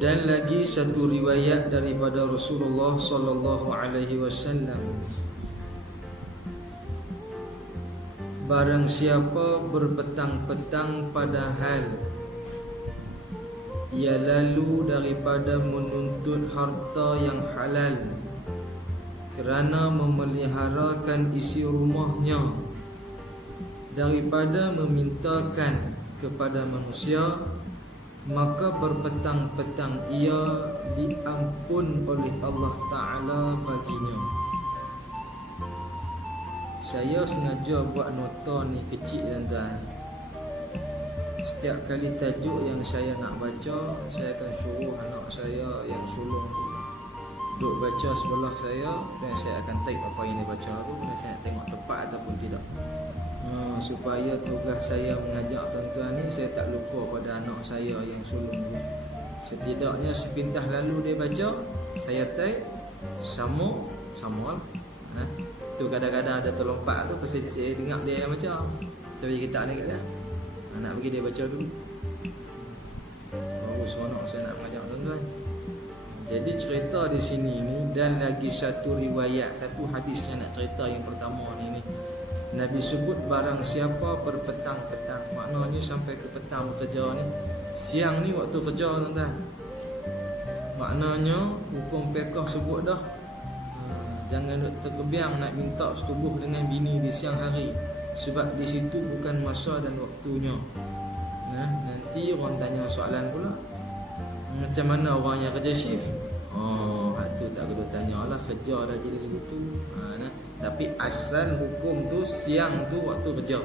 Dan lagi satu riwayat daripada Rasulullah sallallahu alaihi wasallam, barang siapa berpetang-petang padahal ia lalu daripada menuntut harta yang halal kerana memeliharakan isi rumahnya daripada memintakan kepada manusia, maka berpetang-petang ia diampun oleh Allah Ta'ala baginya. Saya sengaja buat nota ni kecil tuan-tuan. Setiap kali tajuk yang saya nak baca, saya akan suruh anak saya yang sulung tu duduk baca sebelah saya, dan saya akan type apa yang dia baca tu, dan saya nak tengok tepat ataupun tidak. Supaya tugas saya mengajak tuan-tuan ni, saya tak lupa pada anak saya yang sulung tu. Setidaknya sepintah lalu dia baca, saya type sama lah. Tu kadang-kadang ada terlompat tu, pasti saya dengar dia yang baca. Tapi kita ni kat dia, nak bagi dia baca dulu. Baru seronok saya nak mengajak tuan-tuan. Jadi cerita di sini ni, dan lagi satu riwayat, satu hadis yang nak cerita yang pertama ni, Nabi sebut barang siapa berpetang-petang, maknanya sampai ke petang bekerja ni. Siang ni waktu kerja tuan-tuan. Maknanya hukum fiqh sebut dah, jangan duk terkebiang nak minta setubuh dengan bini di siang hari, sebab di situ bukan masa dan waktunya. Nanti orang tanya soalan pula, macam mana orang yang kerja shift? Tu tak kena tanyalah, kerja dah jadi begitu. Tapi asal hukum tu siang tu waktu kerja.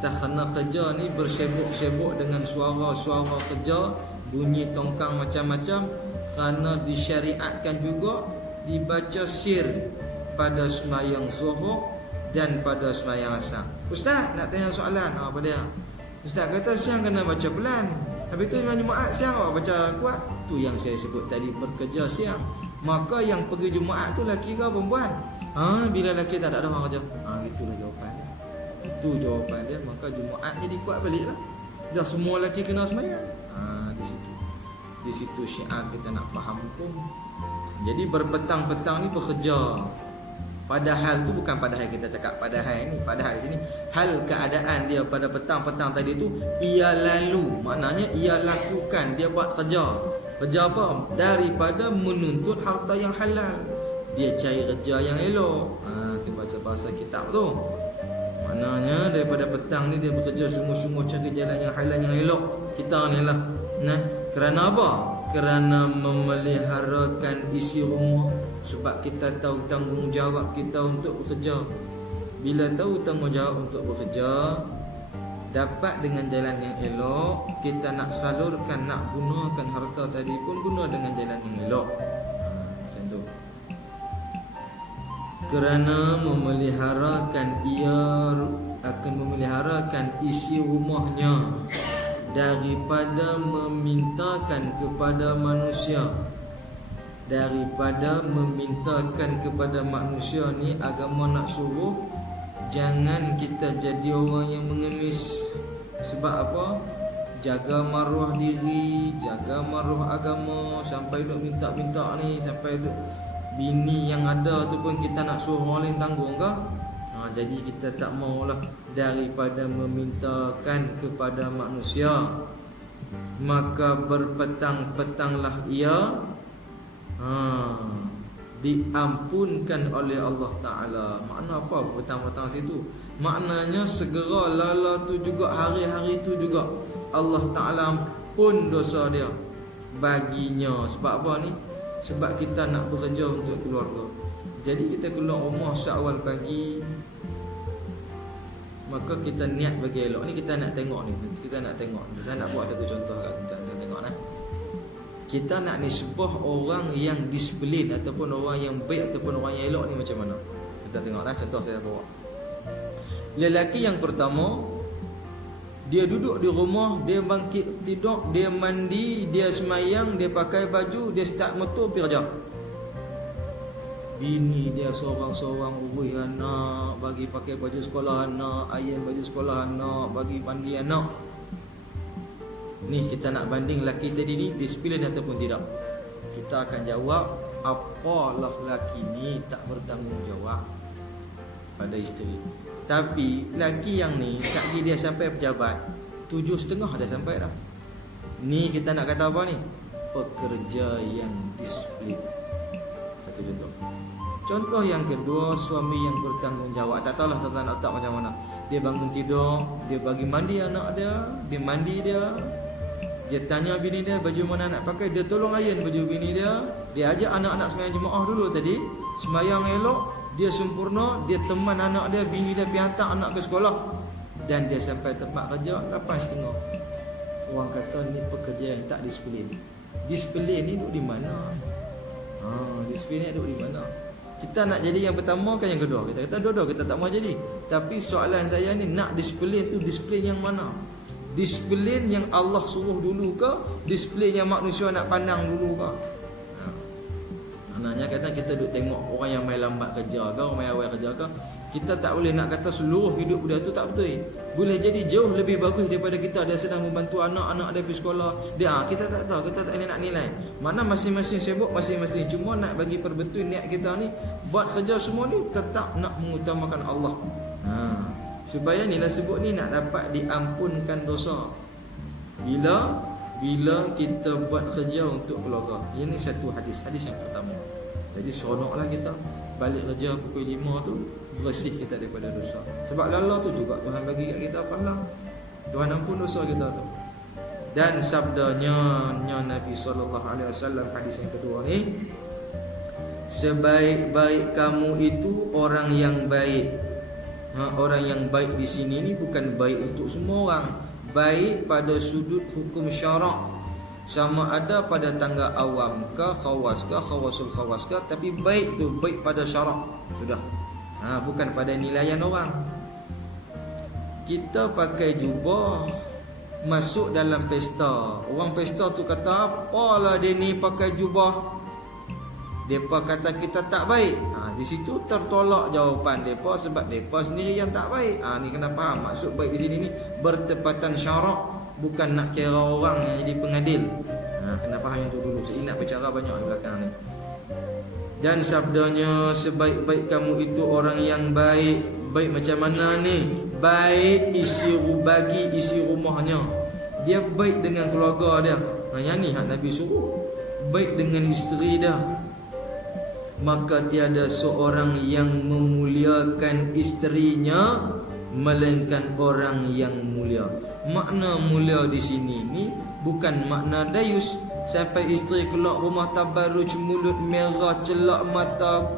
Tak kena kerja ni bersebok-sebok dengan suara-suara kerja, bunyi tongkang macam-macam, kerana disyariatkan juga dibaca sir pada sembahyang zuhur dan pada sembahyang asar. Ustaz nak tanya soalan apa dia? Ustaz kata siang kena baca pelan, habis tu Jumaat siang awak baca kuat. Tu yang saya sebut tadi, bekerja siang. Maka yang pergi Jumaat tu lelaki ke perempuan? Bila lelaki tak ada orang kerja. Itulah jawapan dia. Itu jawapan dia. Maka Jumaat jadi kuat balik lah. Dah semua lelaki kena sembahyang. Di situ syiar kita nak faham hukum. Jadi berpetang-petang ni bekerja. Padahal tu bukan padahal kita cakap padahal ni. Padahal di sini hal keadaan dia pada petang-petang tadi tu, ia lalu, maknanya ia lakukan, dia buat kerja. Kerja apa? Daripada menuntut harta yang halal. Dia cari kerja yang elok. Tu baca bahasa kitab tu. Maknanya daripada petang ni dia bekerja sungguh-sungguh cari jalan yang halal yang elok. Kita ni lah. Kerana apa? Kerana memeliharakan isi rumah. Sebab kita tahu tanggungjawab kita untuk bekerja. Bila tahu tanggungjawab untuk bekerja, dapat dengan jalan yang elok, kita nak salurkan, nak gunakan harta tadi pun guna dengan jalan yang elok. Macam tu. Kerana memeliharakan, ia akan memeliharakan isi rumahnya daripada memintakan kepada manusia. Daripada memintakan kepada manusia ni, agama nak suruh jangan kita jadi orang yang mengemis. Sebab apa? Jaga maruah diri, jaga maruah agama. Sampai duk minta-minta ni, sampai duk bini yang ada tu pun kita nak suruh orang lain tanggung ke? Jadi kita tak maulah daripada memintakan kepada manusia, maka berpetang-petanglah ia diampunkan oleh Allah Ta'ala. Makna apa petang-petang situ? Maknanya segera lala tu juga, hari-hari tu juga Allah Ta'ala ampun dosa dia baginya. Sebab apa ni? Sebab kita nak bekerja untuk keluarga. Jadi kita keluar rumah seawal pagi, maka kita niat bagi elok. Ni kita nak tengok ni. Kita nak tengok. Saya nak buat satu contoh kat tuan-tuan tengok nah. Kita nak nisbah orang yang disiplin ataupun orang yang baik ataupun orang yang elok ni macam mana? Kita tengok nah, contoh saya bawa. Lelaki yang pertama, dia duduk di rumah, dia bangkit tidur, dia mandi, dia semayang, dia pakai baju, dia start motor pergi kerja. Bini dia seorang-seorang urus anak, bagi pakai baju sekolah anak, iron baju sekolah anak, bagi mandi anak. Ni kita nak banding lelaki tadi ni disiplin ataupun tidak. Kita akan jawab, apalah lelaki ni tak bertanggungjawab pada isteri. Tapi lelaki yang ni kaki dia sampai pejabat 7.5 dah sampai dah. Ni kita nak kata apa ni? Pekerja yang disiplin. Satu contoh. Contoh yang kedua, suami yang bertanggungjawab. Tak tahulah tuan-tuan nak tak macam mana. Dia bangun tidur, dia bagi mandi anak dia, dia mandi dia, dia tanya bini dia baju mana nak pakai, dia tolong iron baju bini dia, dia ajak anak-anak sembahyang jemaah dulu tadi, sembahyang elok, dia sempurna, dia teman anak dia, bini dia pergi hantar anak ke sekolah, dan dia sampai tempat kerja 8.30. Orang kata ni pekerja yang tak disiplin. Disiplin ni duduk di mana? Disiplin ni duduk di mana? Kita nak jadi yang pertama kan yang kedua? Kita kata dua-dua kita tak mau jadi. Tapi soalan saya ni, nak disiplin tu disiplin yang mana? Disiplin yang Allah suruh dulu ke? Disiplin yang manusia nak pandang dulu ke? Maknanya kadang kita duduk tengok orang yang main lambat kerja ke, orang main awal kerja ke, kita tak boleh nak kata seluruh hidup dia tu tak betul. Boleh jadi jauh lebih bagus daripada kita. Dia sedang membantu anak-anak dia pergi sekolah. Kita tak tahu, kita tak nak nilai. Mana masing-masing sibuk masing-masing. Cuma nak bagi perbetul niat kita ni, buat kerja semua ni tetap nak mengutamakan Allah. Supaya nilai sebut ni nak dapat diampunkan dosa. Bila kita buat kerja untuk keluarga. Ini satu hadis yang pertama. Jadi seronoklah kita balik kerja pukul 5 tu, bersih kita daripada dosa. Sebab lala tu juga Tuhan bagi kat kita pahala. Tuhan ampun dosa kita tu. Dan sabdanya Nabi SAW, hadis yang kedua ni, sebaik-baik kamu itu orang yang baik. Orang yang baik di sini ni bukan baik untuk semua orang. Baik pada sudut hukum syarak, sama ada pada tangga awam ke, khawas ke, khawasul khawas ke, tapi baik tu baik pada syarak. Sudah. Bukan pada nilaian orang. Kita pakai jubah masuk dalam pesta. Orang pesta tu kata, apalah dia ni pakai jubah. Depa kata kita tak baik. Di situ tertolak jawapan depa sebab depa sendiri yang tak baik. Ni kena faham maksud baik di sini ni bertepatan syarak, bukan nak kira orang yang jadi pengadil. Kena faham yang tu dulu. Saya nak bicara banyak di belakang ni. Dan sabdanya, sebaik-baik kamu itu orang yang baik. Baik macam mana ni? Baik bagi isi rumahnya. Dia baik dengan keluarga dia. Yang ni hak Nabi suruh. Baik dengan isteri dia. Maka tiada seorang yang memuliakan isterinya melainkan orang yang mulia. Makna mulia di sini ni bukan makna dayus. Sampai isteri keluar rumah tabarruj, mulut merah, celak mata,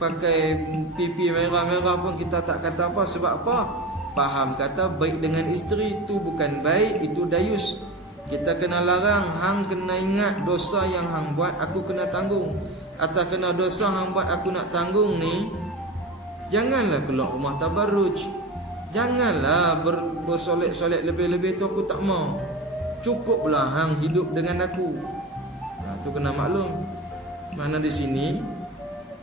pakai pipi merah-merah pun kita tak kata apa. Sebab apa? Faham kata baik dengan isteri itu bukan baik, itu dayus. Kita kena larang, hang kena ingat dosa yang hang buat aku kena tanggung. Atau kena dosa hang buat aku nak tanggung ni, janganlah keluar rumah tabarruj. Janganlah bersolek-solek lebih-lebih tu, aku tak mau. Cukuplah hang hidup dengan aku. Tu kena maklum. Mana di sini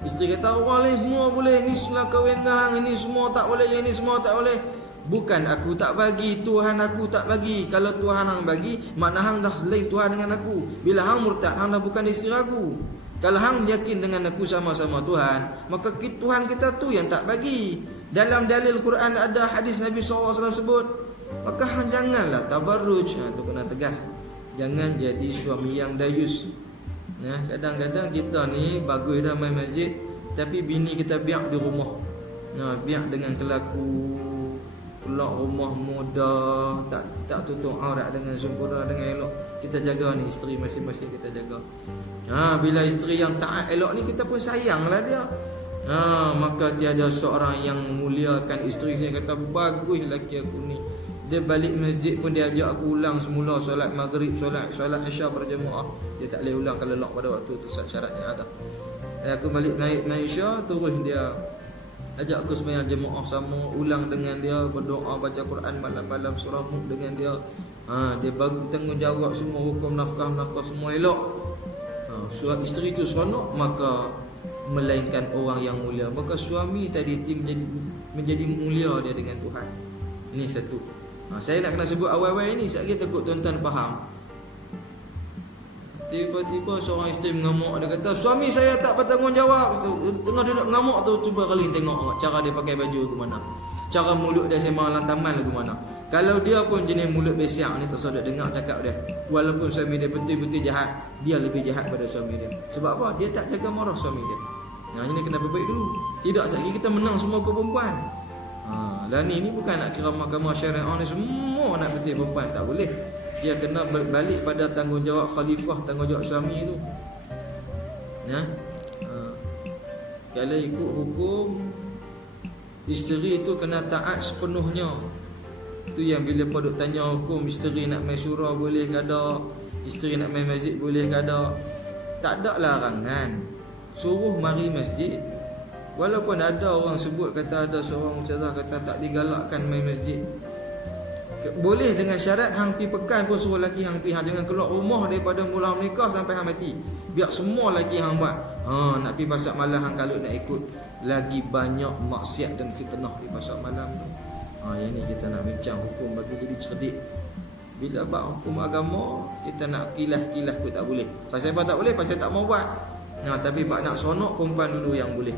isteri kata orang semua boleh, ni semua kahwin dengan hang, ini semua tak boleh, ini semua tak boleh. Bukan aku tak bagi, Tuhan aku tak bagi. Kalau Tuhan hang bagi, makna hang dah lain Tuhan dengan aku. Bila hang murtad, hang dah bukan isteri aku. Kalau hang yakin dengan aku sama-sama Tuhan, maka Tuhan kita tu yang tak bagi. Dalam dalil Quran ada, hadis Nabi SAW sebut. Maka hang janganlah tabarruj. Tu kena tegas. Jangan jadi suami yang dayus. Kadang-kadang kita ni bagus dah main masjid, tapi bini kita biak di rumah. Biak dengan kelaku, keluar rumah muda, tak tutup aurat dengan sempurna, dengan elok. Kita jaga ni, isteri masing-masing kita jaga. Bila isteri yang taat elok ni, kita pun sayanglah dia. Maka tiada seorang yang memuliakan isteri. Saya kata bagus laki aku ni. Dia balik masjid pun dia ajak aku ulang semula solat maghrib, solat isya berjemaah. Dia tak boleh ulang kalau lock pada waktu tu, syaratnya ada. Aku balik Malaysia, terus dia ajak aku sembahyang jemaah sama, ulang dengan dia, berdoa, baca Quran malam-malam, surah Mulk dengan dia. Dia bagi tanggungjawab semua, hukum nafkah semua elok. Surat isteri tu seronok, maka melainkan orang yang mulia. Maka suami tadi menjadi mulia dia dengan Tuhan. Ini satu. Saya nak kena sebut awal-awal ini, saya takut tuan-tuan faham. Tiba-tiba seorang isteri mengamuk, dia kata, suami saya tak bertanggungjawab. Tengah duduk mengamuk tu, cuba kali tengok cara dia pakai baju ke mana, cara mulut dia sembang lantaman lagu mana. Kalau dia pun jenis mulut besiak ni, tersedut dengar cakap dia, walaupun suami dia betul-betul jahat, dia lebih jahat pada suami dia. Sebab apa? Dia tak jaga marah suami dia. Ini kena perbaik dulu. Tidak sekali kita menang semua ke perempuan. Dan ini bukan nak kira mahkamah syariah ni semua nak betul perempuan, tak boleh. Dia kena balik pada tanggungjawab khalifah, tanggungjawab suami tu. Kalau ikut hukum, isteri tu kena taat sepenuhnya. Itu yang bila podok tanya hukum, isteri nak main surah boleh ke ada, isteri nak main masjid boleh ke ada. Tak ada larangan, suruh mari masjid. Walaupun ada orang sebut, kata ada seorang ustazah kata tak digalakkan main masjid, boleh dengan syarat hang pi pekan pun suruh laki hang pi, hang jangan keluar rumah daripada mula menikah sampai hang mati. Biar semua laki hang buat. Nak pi pasar malam hang kalau nak ikut, lagi banyak maksiat dan fitnah di pasar malam tu. Yang ni kita nak bincang hukum bagi jadi cerdik. Bila bab hukum agama, kita nak kilas-kilas pun tak boleh. Pasal apa tak boleh? Pasal tak mau buat. Tapi bab nak sonok perempuan dulu yang boleh.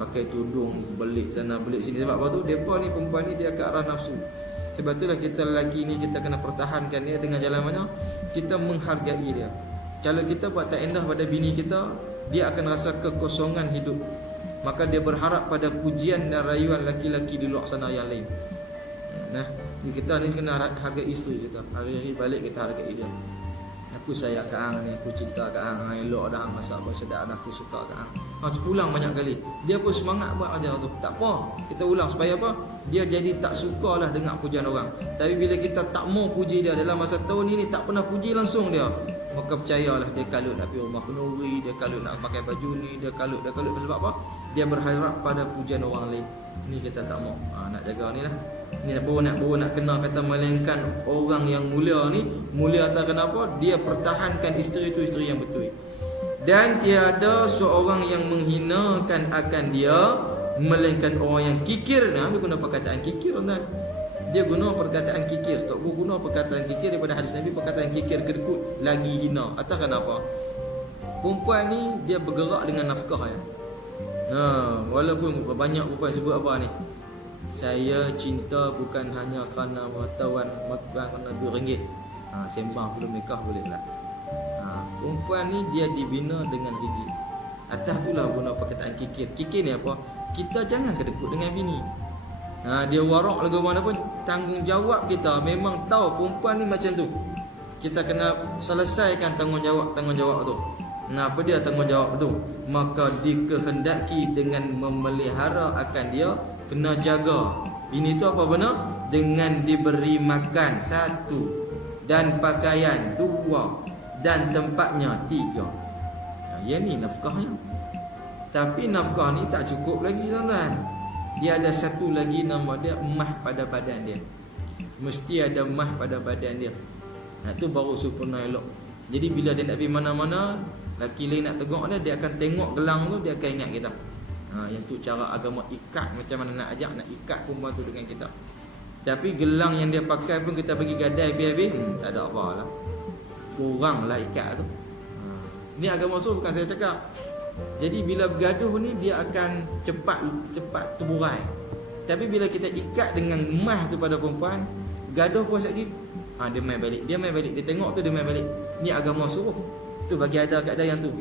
Pakai tudung, belik sana, belik sini. Sebab apa tu? Depa ni perempuan ni dia ke arah nafsu. Sebab itulah kita lelaki ni kita kena pertahankan dia dengan jalan mana? Kita menghargai dia. Kalau kita buat tak indah pada bini kita, dia akan rasa kekosongan hidup. Maka dia berharap pada pujian dan rayuan laki-laki di luar sana yang lain. Kita ni kena hargai isteri kita. Hari-hari balik kita hargai dia. Aku sayang ke hang ni, aku cinta ke hang, elok dah hang masak apa sedap dah, aku suka ke hang. Ulang banyak kali. Dia pun semangat buat dia tu. Tak apa, kita ulang supaya apa? Dia jadi tak sukalah dengar pujian orang. Tapi bila kita tak mau puji dia dalam masa tahun ini, tak pernah puji langsung dia, maka percayalah dia kalut nak pergi rumah kenduri, dia kalut nak pakai baju ni, dia kalut. Sebab apa? Dia berharap pada pujian orang lain. Ni kita tak mau. Nak jaga ni lah. Ni nak kena kata melainkan orang yang mulia ni, mulia atas kenapa? Dia pertahankan isteri itu isteri yang betul. Dan tiada seorang yang menghinakan akan dia melainkan orang yang kikir. Dia guna perkataan kikir, tuan. Dia guna perkataan kikir. Tak guna perkataan kikir daripada hadis Nabi, perkataan kikir kedekut lagi hina. Atas kenapa? Perempuan ni dia bergerak dengan nafkah ya. Walaupun banyak perempuan sebut apa ni? Saya cinta bukan hanya kerana wartawan makan kerana RM2. Sembang belum nikah boleh lah. Perempuan ni dia dibina dengan ringgit. Atas itulah guna perkataan kikir. Kikir ni apa? Kita jangan kedekut dengan bini. Dia warak lagu mana pun, tanggungjawab kita memang tahu perempuan ni macam tu. Kita kena selesaikan tanggungjawab tu. Apa dia tanggungjawab tu? Maka dikehendaki dengan memelihara akan dia, kena jaga. Bini tu apa benar? Dengan diberi makan 1, dan pakaian 2, dan tempatnya 3. Yang ni nafkahnya. Tapi nafkah ni tak cukup lagi, tuan-tuan. Dia ada satu lagi, nama dia emah pada badan dia. Mesti ada emah pada badan dia. Itu baru sempurna elok. Jadi bila dia nak pergi mana-mana, laki lain nak tengok dia akan tengok gelang tu, dia akan ingat kita. Yang tu cara agama ikat, macam mana nak ajak, nak ikat perempuan tu dengan kita. Tapi gelang yang dia pakai pun kita bagi gadai habis-habis, tak ada apa lah. Kuranglah ikat tu. Ni agama so bukan saya cakap. Jadi bila bergaduh ni dia akan cepat terburai. Tapi bila kita ikat dengan emah tu pada perempuan, gaduh pun sekali, dia main balik. Dia tengok tu, dia main balik. Ni agama suruh. Tu bagi ada keadaan tu.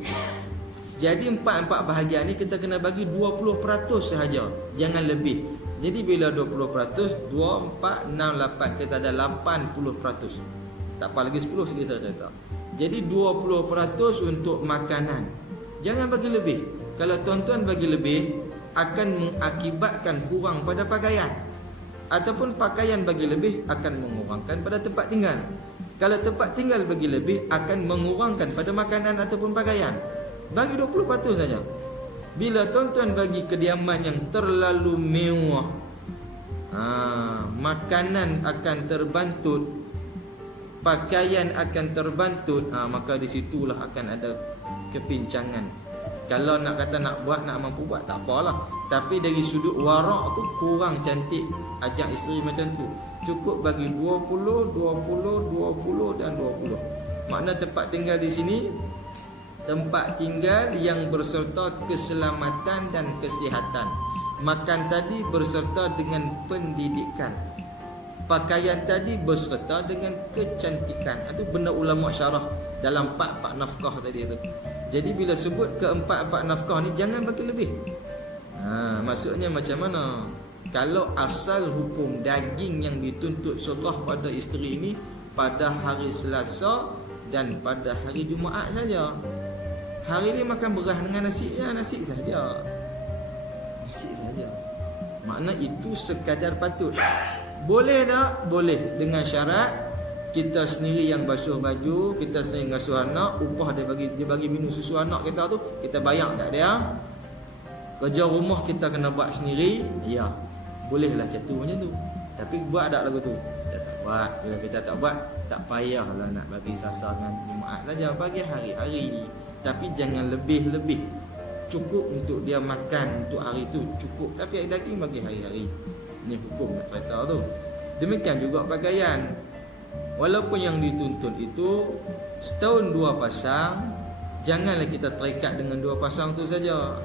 Jadi 4 bahagian ni kita kena bagi 20% sahaja, jangan lebih. Jadi bila 20%, 2, 4, 6, 8, kita ada 80%. Tak apa lagi 10 sekali saya cerita. Jadi 20% untuk makanan. Jangan bagi lebih. Kalau tuan-tuan bagi lebih, akan mengakibatkan kurang pada pakaian. Ataupun pakaian bagi lebih akan mengurangkan pada tempat tinggal. Kalau tempat tinggal bagi lebih, akan mengurangkan pada makanan ataupun pakaian. Bagi 20% saja. Bila tuan-tuan bagi kediaman yang terlalu mewah, makanan akan terbantut, pakaian akan terbantut, maka di situlah akan ada kepincangan. Kalau nak kata nak buat, nak mampu buat, tak apalah. Tapi dari sudut warak tu kurang cantik, ajak isteri macam tu. Cukup bagi 20, 20, 20 dan 20. Makna tempat tinggal di sini tempat tinggal yang berserta keselamatan dan kesihatan. Makan tadi berserta dengan pendidikan. Pakaian tadi berserta dengan kecantikan. Itu benda ulama syarah dalam 4 nafkah tadi tu. Jadi bila sebut ke 4 nafkah ni jangan bagi lebih. Maksudnya macam mana? Kalau asal hukum daging yang dituntut surah pada isteri ini pada hari Selasa dan pada hari Jumaat saja. Hari ni makan beras dengan nasi saja. Nasi saja. Makna itu sekadar patut. Boleh tak? Boleh. Dengan syarat kita sendiri yang basuh baju, kita sendiri basuh anak, upah dia bagi minum susu anak kita tu, kita bayar kat dia. Kerja rumah kita kena buat sendiri. Ya. Bolehlah macam tu. Tapi buat tak lagu tu? Kita tak buat. Bila kita tak buat, tak payahlah nak bagi Selasa dengan Jumaat saja, bagi hari-hari. Tapi jangan lebih-lebih. Cukup untuk dia makan untuk hari tu, cukup. Tapi daging bagi hari-hari. Ini hukum nak cerita tu. Demikian juga pakaian. Walaupun yang dituntut itu setahun 2 pasang, janganlah kita terikat dengan 2 pasang tu saja.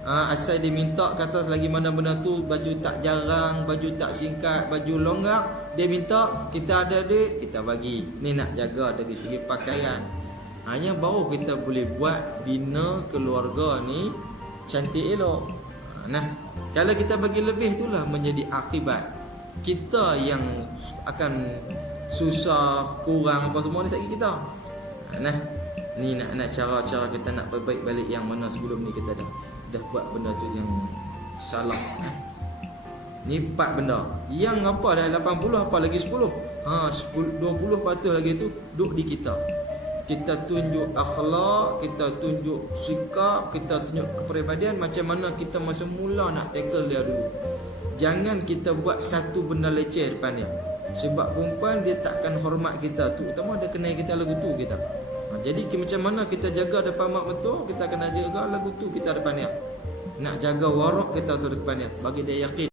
Asal dia minta kata lagi mana benda tu, baju tak jarang, baju tak singkat, baju longgar, dia minta, kita ada duit, kita bagi. Ni nak jaga dari segi pakaian. Hanya baru kita boleh buat bina keluarga ni cantik elok. Nah, kalau kita bagi lebih itulah menjadi akibat kita yang akan susah, kurang apa semua ni sekali kita. Nah, ni nak cara-cara kita nak perbaik balik yang mana sebelum ni kita dah buat benda tu yang salah. Ni 4 benda. Yang apa dah 80 apa lagi 10? 10 20 patut lagi tu duduk di kita. Kita tunjuk akhlak, kita tunjuk sikap, kita tunjuk kepribadian macam mana kita masa mula nak tackle dia dulu. Jangan kita buat satu benda leceh depan dia. Sebab perempuan dia takkan hormat kita tu, utama dia kenal kita lagu tu kita. Jadi macam mana kita jaga depan mak betul, kita kena jaga lagu tu kita depan dia. Nak jaga warak kita tu depan dia, bagi dia yakin